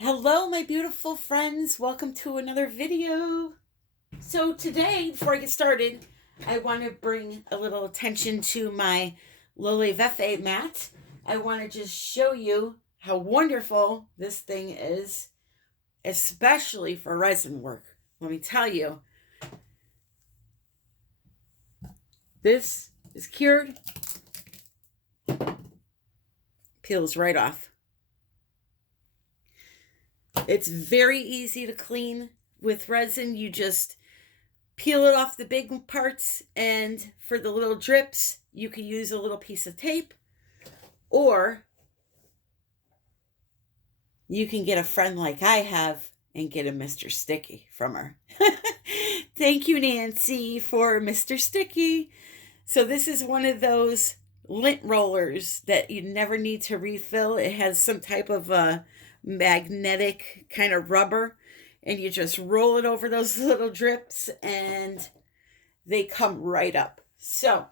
Hello, my beautiful friends. Welcome to another video. So today, before I get started, I want to bring a little attention to my Lole Vefe mat. I want to just show you how wonderful this thing is, especially for resin work. Let me tell you, this is cured, peels right off. It's very easy to clean with resin. You just peel it off the big parts, and for the little drips, you can use a little piece of tape, or you can get a friend like I have and get a Mr. Sticky from her. Thank you, Nancy, for Mr. Sticky. So this is one of those lint rollers that you never need to refill. It has some type of magnetic kind of rubber, and you just roll it over those little drips and they come right up. So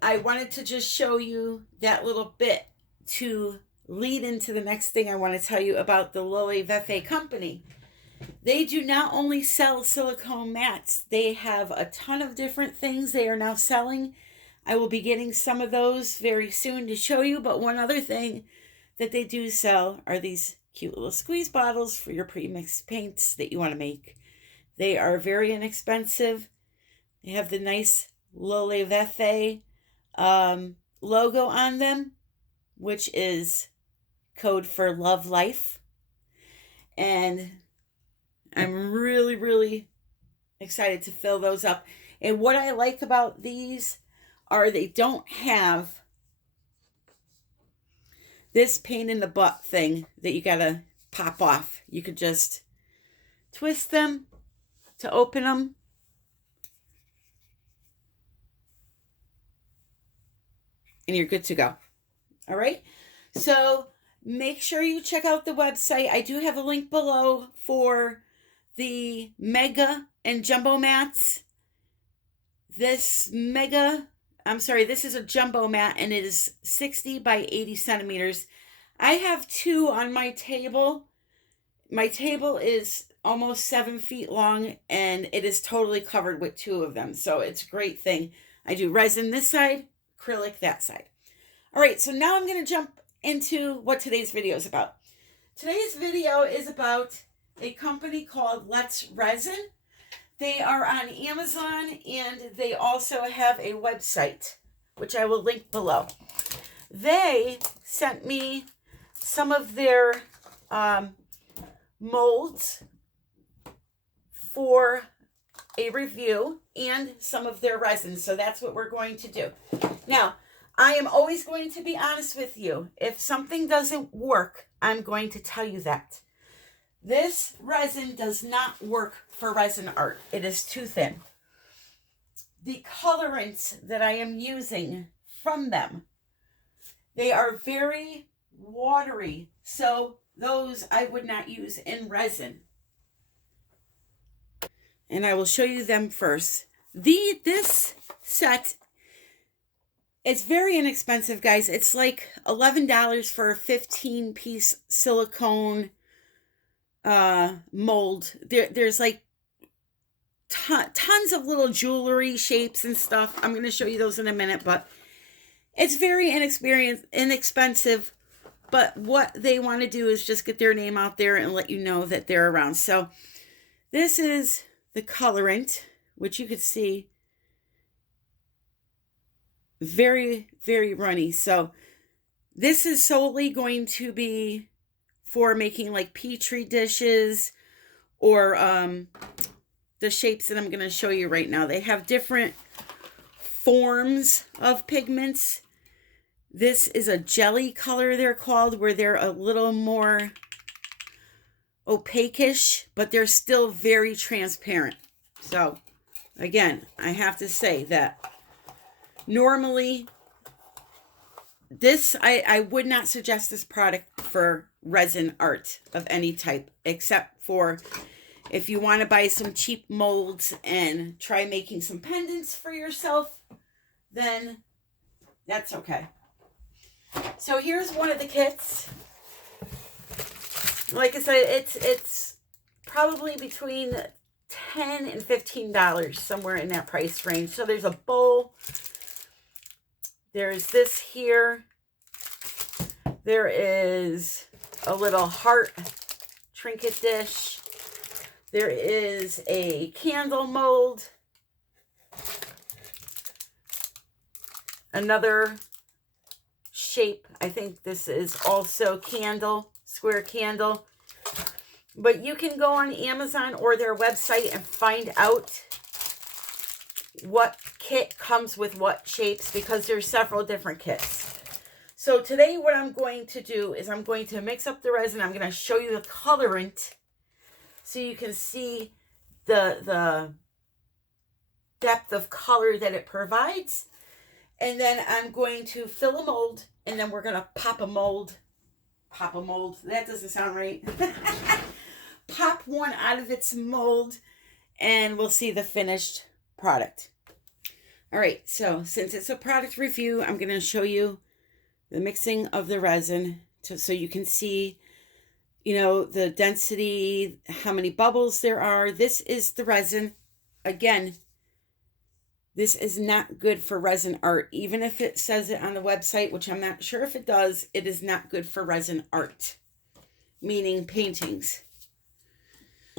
I wanted to just show you that little bit to lead into the next thing I want to tell you about the Lole Vefe company. They do not only sell silicone mats, they have a ton of different things they are now selling. I will be getting some of those very soon to show you, but one other thing that they do sell are these cute little squeeze bottles for your pre-mixed paints that you want to make. They are very inexpensive. They have the nice Lole Vefe logo on them, which is code for love life. And I'm really excited to fill those up. And what I like about these are they don't have this pain in the butt thing that you gotta pop off. You could just twist them to open them. And you're good to go. All right. So make sure you check out the website. I do have a link below for the mega and jumbo mats. This is a jumbo mat, and it is 60 by 80 centimeters. I have two on my table. My table is almost 7 feet long, and it is totally covered with two of them. So it's a great thing. I do resin this side, acrylic that side. All right, so now I'm going to jump into what today's video is about. Today's video is about a company called Let's Resin. They are on Amazon, and they also have a website, which I will link below. They sent me some of their molds for a review and some of their resins. So that's what we're going to do. Now, I am always going to be honest with you. If something doesn't work, I'm going to tell you that. This resin does not work for resin art. It is too thin. The colorants that I am using from them, they are very watery. So those I would not use in resin. And I will show you them first. This set is very inexpensive, guys. It's like $11 for a 15-piece silicone mold. There's like tons of little jewelry shapes and stuff. I'm going to show you those in a minute, but it's very inexpensive. But what they want to do is just get their name out there and let you know that they're around. So this is the colorant, which you could see very runny. So this is solely going to be for making like petri dishes or the shapes that I'm going to show you right now. They have different forms of pigments. This is a jelly color, they're called, where they're a little more opaque-ish, but they're still very transparent. So again, I have to say that normally I would not suggest this product for resin art of any type, except for if you want to buy some cheap molds and try making some pendants for yourself, then that's okay. So here's one of the kits. Like I said, it's probably between $10 and $15, somewhere in that price range. So there's a bowl. There's this here. There is a little heart trinket dish. There is a candle mold. Another shape. I think this is also candle, square candle. But you can go on Amazon or their website and find out what kit comes with what shapes, because there's several different kits. So today what I'm going to do is I'm going to mix up the resin. I'm going to show you the colorant so you can see the depth of color that it provides. And then I'm going to fill a mold, and then we're going to pop a mold. Pop a mold. That doesn't sound right. Pop one out of its mold, and we'll see the finished product. All right, so since it's a product review, I'm going to show you the mixing of the resin so you can see, you know, the density, how many bubbles there are. This is the resin. Again, this is not good for resin art. Even if it says it on the website, which I'm not sure if it does, it is not good for resin art, meaning paintings.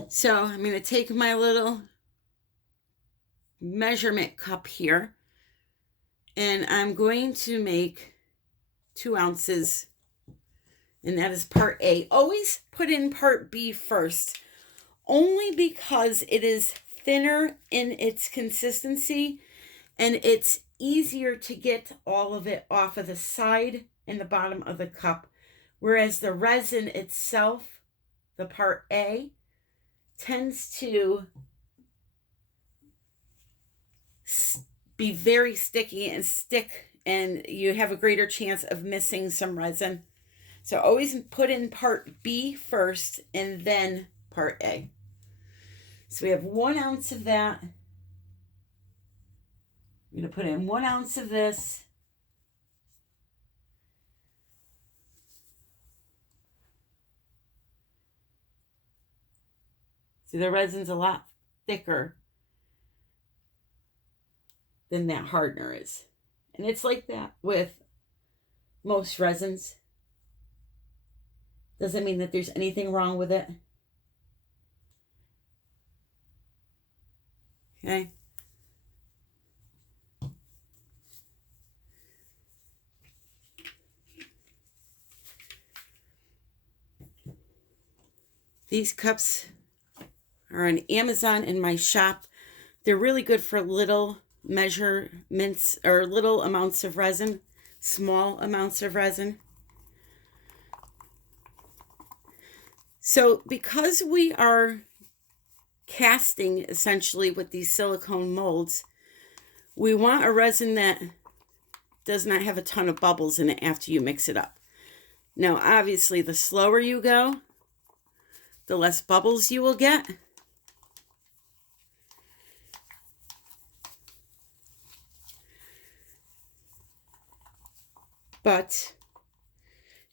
So I'm going to take my little measurement cup here, and I'm going to make 2 ounces, and that is part A. Always put in part B first, only because it is thinner in its consistency, and it's easier to get all of it off of the side and the bottom of the cup. Whereas the resin itself, the part A, tends to be very sticky and stick, and you have a greater chance of missing some resin. So always put in part B first and then part A. So we have 1 ounce of that. I'm going to put in 1 ounce of this. See, the resin's a lot thicker than that hardener is. And it's like that with most resins. Doesn't mean that there's anything wrong with it. Okay. These cups are on Amazon in my shop. They're really good for little measurements or little amounts of resin, small amounts of resin. So because we are casting essentially with these silicone molds, we want a resin that does not have a ton of bubbles in it after you mix it up. Now, obviously, the slower you go, the less bubbles you will get. But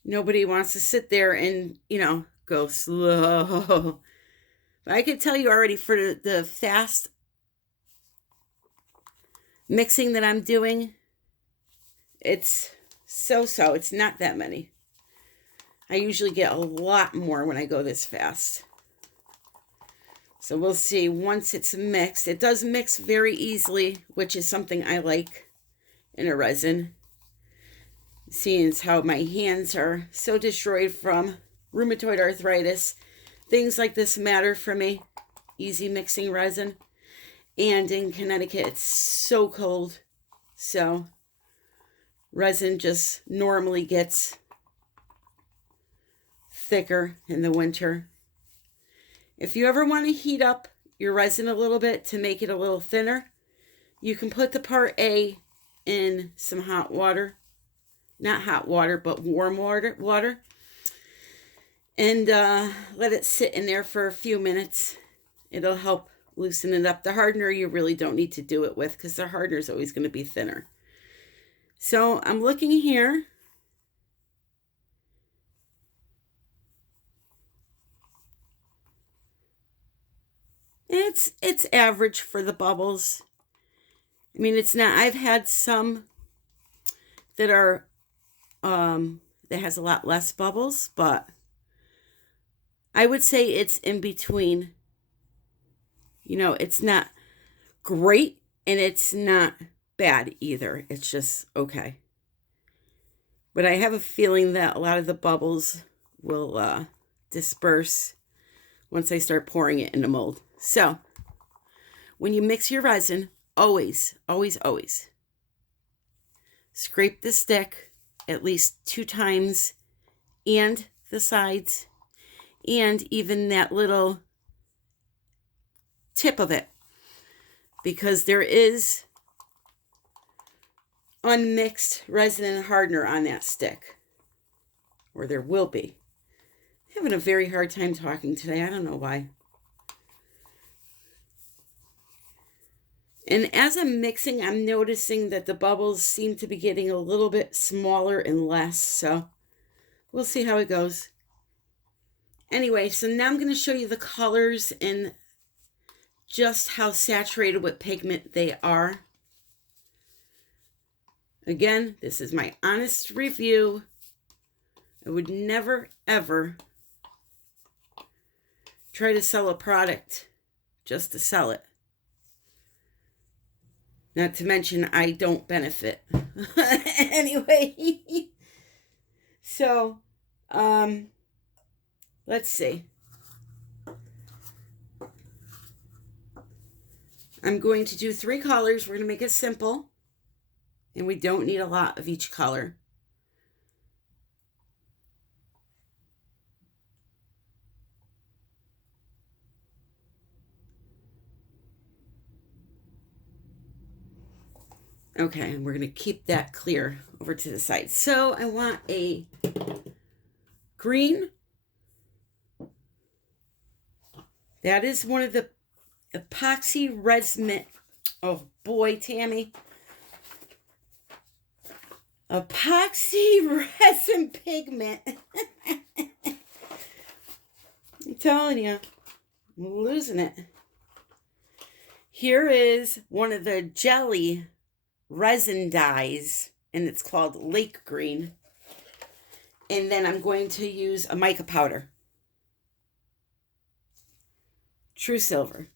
nobody wants to sit there and, go slow. But I can tell you already, for the fast mixing that I'm doing, it's so-so. It's not that many. I usually get a lot more when I go this fast. So we'll see once it's mixed. It does mix very easily, which is something I like in a resin. Seeing as how my hands are so destroyed from rheumatoid arthritis, things like this matter for me. Easy mixing resin. And in Connecticut, it's so cold. So resin just normally gets thicker in the winter. If you ever want to heat up your resin a little bit to make it a little thinner, you can put the part A in some hot water. Not hot water, but warm water. And let it sit in there for a few minutes. It'll help loosen it up. The hardener you really don't need to do it with, because the hardener is always going to be thinner. So I'm looking here. It's average for the bubbles. I mean, it's not, I've had some that are that has a lot less bubbles, but I would say it's in between. You know, it's not great and it's not bad either. It's just okay. But I have a feeling that a lot of the bubbles will disperse once I start pouring it in the mold. So, when you mix your resin, always, always, always scrape the stick at least 2 times, and the sides, and even that little tip of it, because there is unmixed resin and hardener on that stick, or there will be. I'm having a very hard time talking today. I don't know why. And as I'm mixing, I'm noticing that the bubbles seem to be getting a little bit smaller and less. So we'll see how it goes. Anyway, so now I'm going to show you the colors and just how saturated with pigment they are. Again, this is my honest review. I would never, ever try to sell a product just to sell it. Not to mention, I don't benefit. Anyway, so, let's see. I'm going to do 3 colors. We're going to make it simple. And we don't need a lot of each color. Okay, and we're going to keep that clear over to the side. So I want a green. That is one of the epoxy resin. Oh boy, Tammy. Epoxy resin pigment. I'm telling you, I'm losing it. Here is one of the jelly resin dyes, and it's called Lake Green. And then I'm going to use a mica powder. True Silver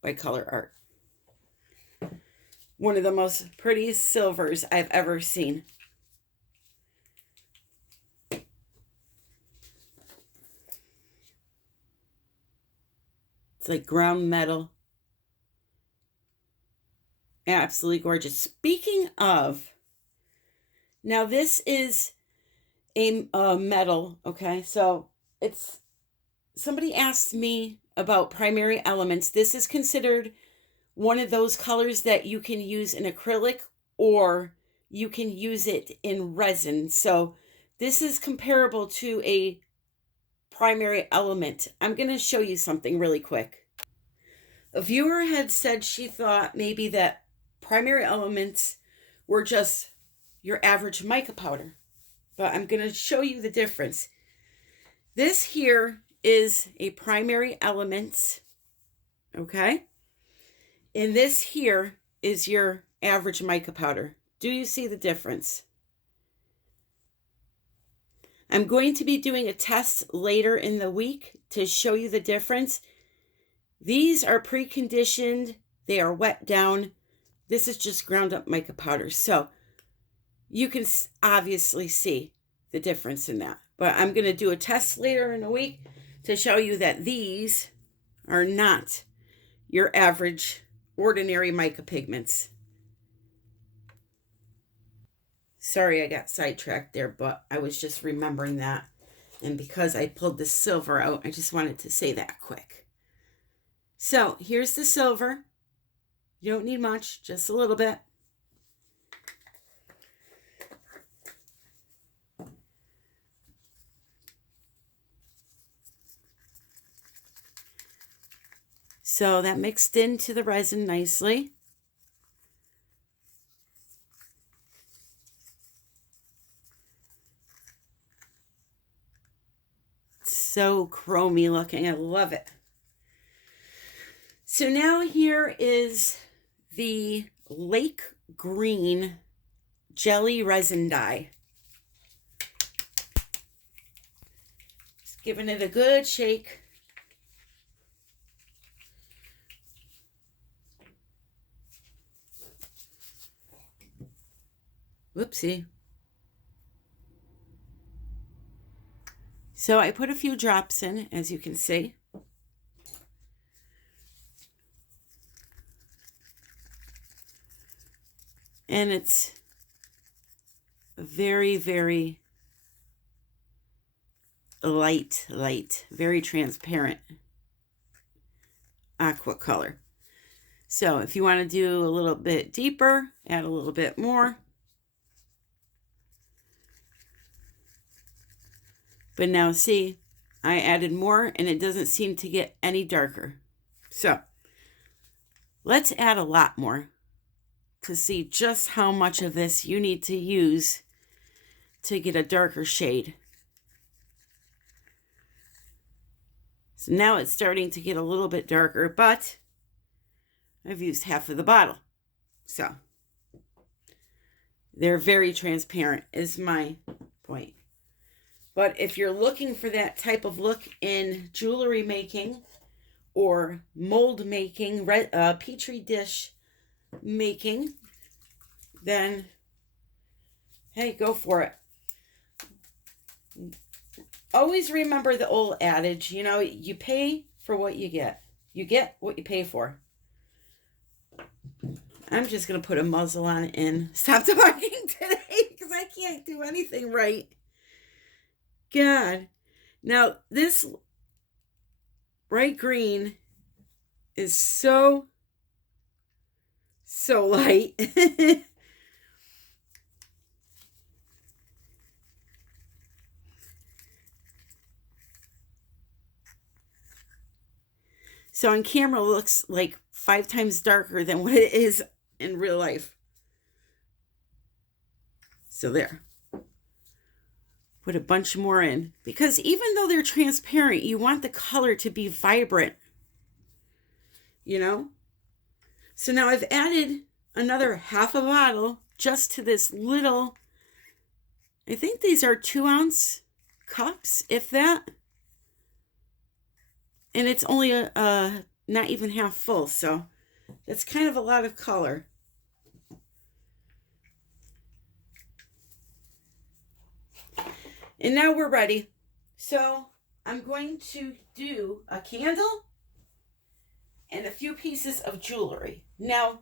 by Color Art. One of the most prettiest silvers I've ever seen. It's like ground metal. Absolutely gorgeous. Speaking of, now this is a metal, okay? So it's, somebody asked me about primary elements. This is considered one of those colors that you can use in acrylic or you can use it in resin. So this is comparable to a primary element. I'm going to show you something really quick. A viewer had said she thought maybe that primary elements were just your average mica powder, but I'm going to show you the difference. This here is a primary element, okay? And this here is your average mica powder. Do you see the difference? I'm going to be doing a test later in the week to show you the difference. These are pre-conditioned. They are wet down. This is just ground up mica powder. So you can obviously see the difference in that. But I'm going to do a test later in the week to show you that these are not your average ordinary mica pigments. Sorry, I got sidetracked there, but I was just remembering that. And because I pulled the silver out, I just wanted to say that quick. So here's the silver. You don't need much, just a little bit. So that mixed into the resin nicely. So chromy looking. I love it. So now here is the Lake Green Jelly Resin dye. Just giving it a good shake. Whoopsie. So I put a few drops in, as you can see. And it's very, very light, very transparent aqua color. So if you want to do a little bit deeper, add a little bit more. But now see, I added more and it doesn't seem to get any darker. So let's add a lot more to see just how much of this you need to use to get a darker shade. So now it's starting to get a little bit darker, but I've used half of the bottle. So they're very transparent is my point. But if you're looking for that type of look in jewelry making or mold making, petri dish making, then hey, go for it. Always remember the old adage, you know, you pay for what you get. You get what you pay for. I'm just going to put a muzzle on it and stop talking today because I can't do anything right. God. Now, this bright green is so light. So on camera it looks like 5 times darker than what it is in real life. So there. Put a bunch more in. Because even though they're transparent, you want the color to be vibrant. You know? So now I've added another half a bottle just to this little, I think these are 2-ounce cups, if that. And it's only not even half full, so that's kind of a lot of color. And now we're ready. So I'm going to do a candle and a few pieces of jewelry. Now,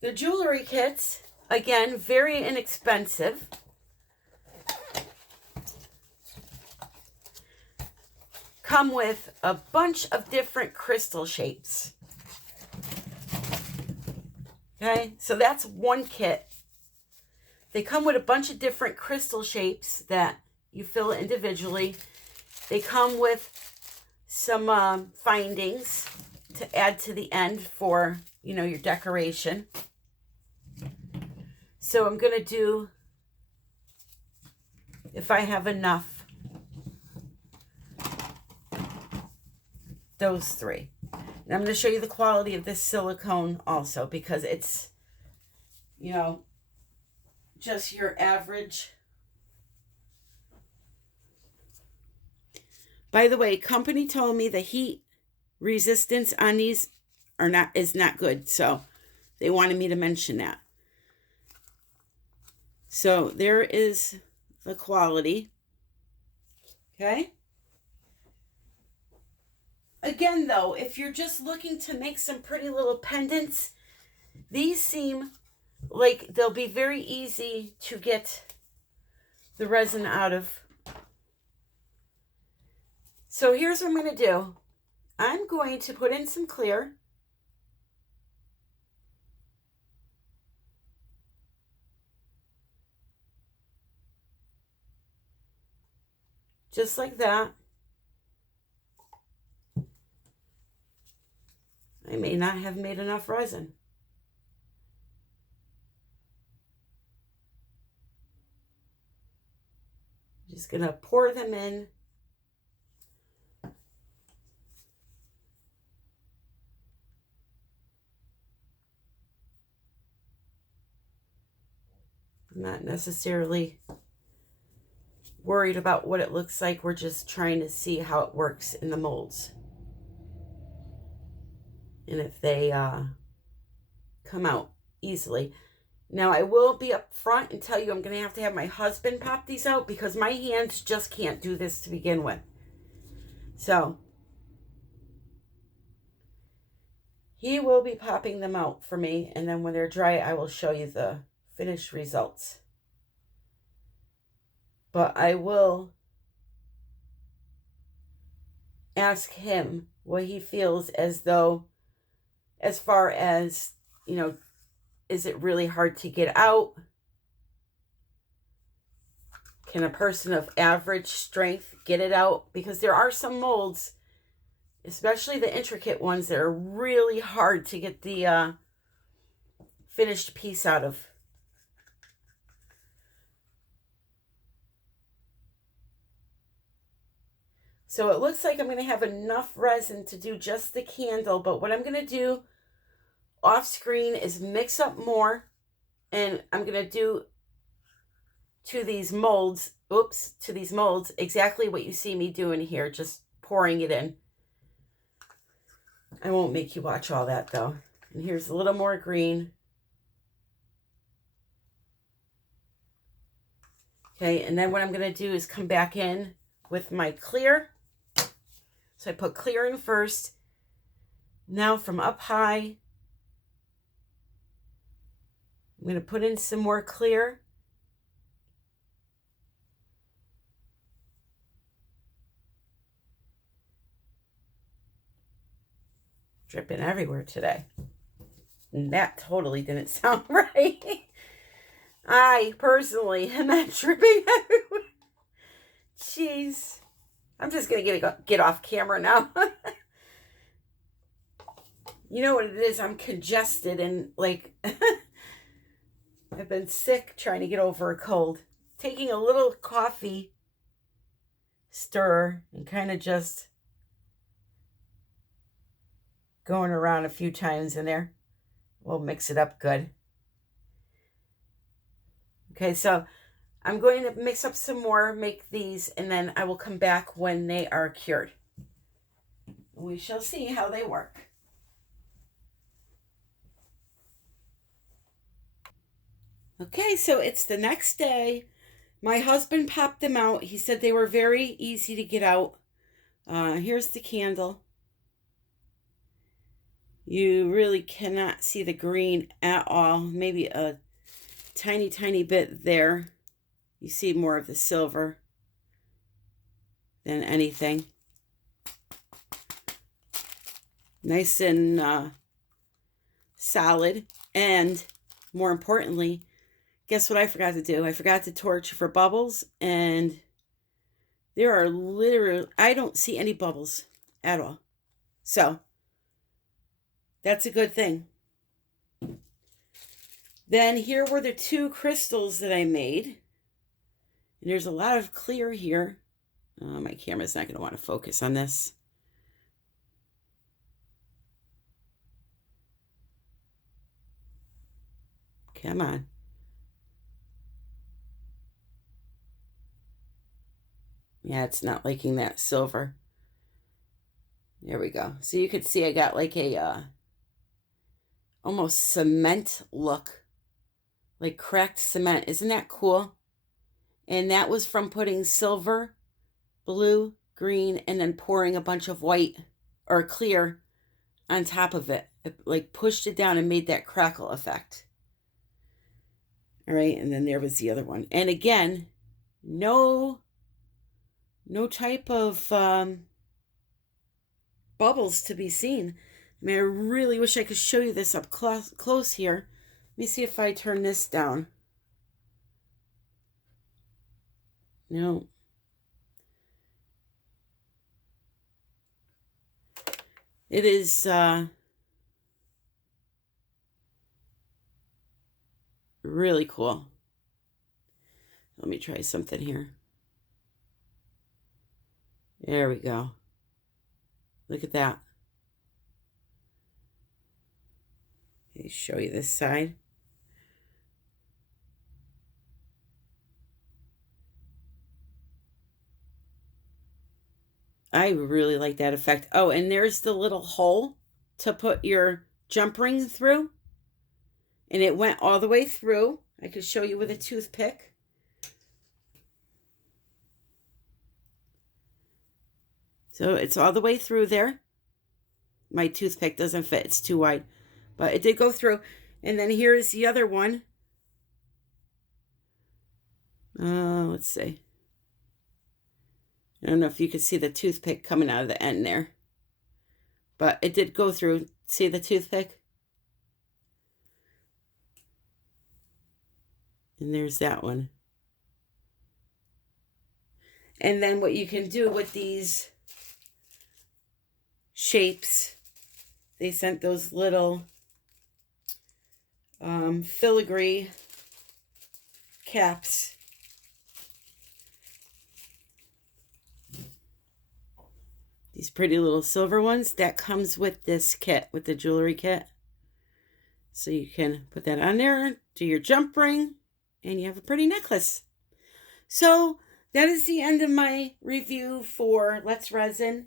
the jewelry kits, again, very inexpensive. Come with a bunch of different crystal shapes. Okay, so that's one kit. They come with a bunch of different crystal shapes that you fill individually. They come with some findings to add to the end for, you know, your decoration. So I'm going to do, if I have enough, those 3. And I'm going to show you the quality of this silicone also, because it's, you know, just your average. By the way, company told me the heat resistance on these is not good, so they wanted me to mention that. So there is the quality. Okay. Again, though, if you're just looking to make some pretty little pendants, these seem like they'll be very easy to get the resin out of. So here's what I'm going to do. I'm going to put in some clear. Just like that. I may not have made enough resin. Just going to pour them in. I'm not necessarily worried about what it looks like. We're just trying to see how it works in the molds. And if they come out easily. Now, I will be up front and tell you I'm going to have my husband pop these out because my hands just can't do this to begin with. So, he will be popping them out for me, and then when they're dry, I will show you the finished results. But I will ask him what he feels as though, as far as, you know, is it really hard to get out? Can a person of average strength get it out? Because there are some molds, especially the intricate ones, that are really hard to get the finished piece out of. So it looks like I'm going to have enough resin to do just the candle, but what I'm going to do off screen is mix up more, and I'm going to do to these molds, exactly what you see me doing here, just pouring it in. I won't make you watch all that though. And here's a little more green. Okay, and then what I'm going to do is come back in with my clear. So I put clear in first. Now from up high, I'm going to put in some more clear. Dripping everywhere today. And that totally didn't sound right. I personally am not dripping everywhere. Jeez. I'm just going to get off camera now. You know what it is? I'm congested and like I've been sick trying to get over a cold. Taking a little coffee stir and kind of just going around a few times in there. We'll mix it up good. Okay, so I'm going to mix up some more, make these, and then I will come back when they are cured. We shall see how they work. Okay, so it's the next day. My husband popped them out. He said they were very easy to get out. Here's the candle. You really cannot see the green at all. Maybe a tiny, tiny bit there. You see more of the silver than anything. Nice and solid. And more importantly, guess what I forgot to do? I forgot to torch for bubbles, and there are literally, I don't see any bubbles at all. So that's a good thing. Then here were the two crystals that I made. And there's a lot of clear here. My camera's not going to want to focus on this. Come on. Yeah, it's not liking that silver. There we go. So you could see I got like a almost cement look. Like cracked cement. Isn't that cool? And that was from putting silver, blue, green, and then pouring a bunch of white or clear on top of it. It like pushed it down and made that crackle effect. All right, and then there was the other one. And again, no type of bubbles to be seen. I mean, I really wish I could show you this up close here. Let me see if I turn this down. No. It is really cool. Let me try something here. There we go. Look at that. Let me show you this side. I really like that effect. Oh, and there's the little hole to put your jump ring through. And it went all the way through. I could show you with a toothpick. So it's all the way through there. My toothpick doesn't fit. It's too wide. But it did go through. And then here's the other one. Let's see. I don't know if you can see the toothpick coming out of the end there. But it did go through. See the toothpick? And there's that one. And then what you can do with these shapes, they sent those little filigree caps. These pretty little silver ones. That comes with this kit, with the jewelry kit. So you can put that on there, do your jump ring, and you have a pretty necklace. So that is the end of my review for Let's Resin.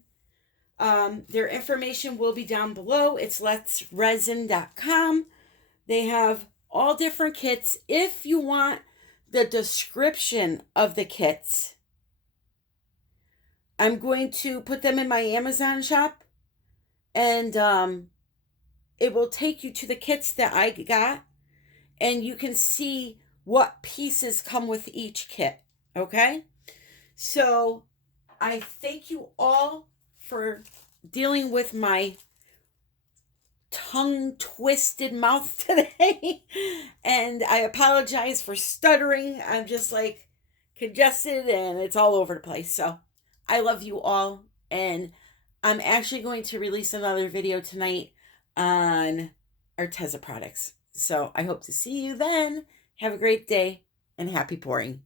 Their information will be down below. It's letsresin.com. They have all different kits. If you want the description of the kits, I'm going to put them in my Amazon shop, and it will take you to the kits that I got, and you can see what pieces come with each kit, okay? So I thank you all for dealing with my tongue-twisted mouth today, and I apologize for stuttering. I'm just like congested, and it's all over the place, so I love you all, and I'm actually going to release another video tonight on Arteza products. So I hope to see you then. Have a great day, and happy pouring.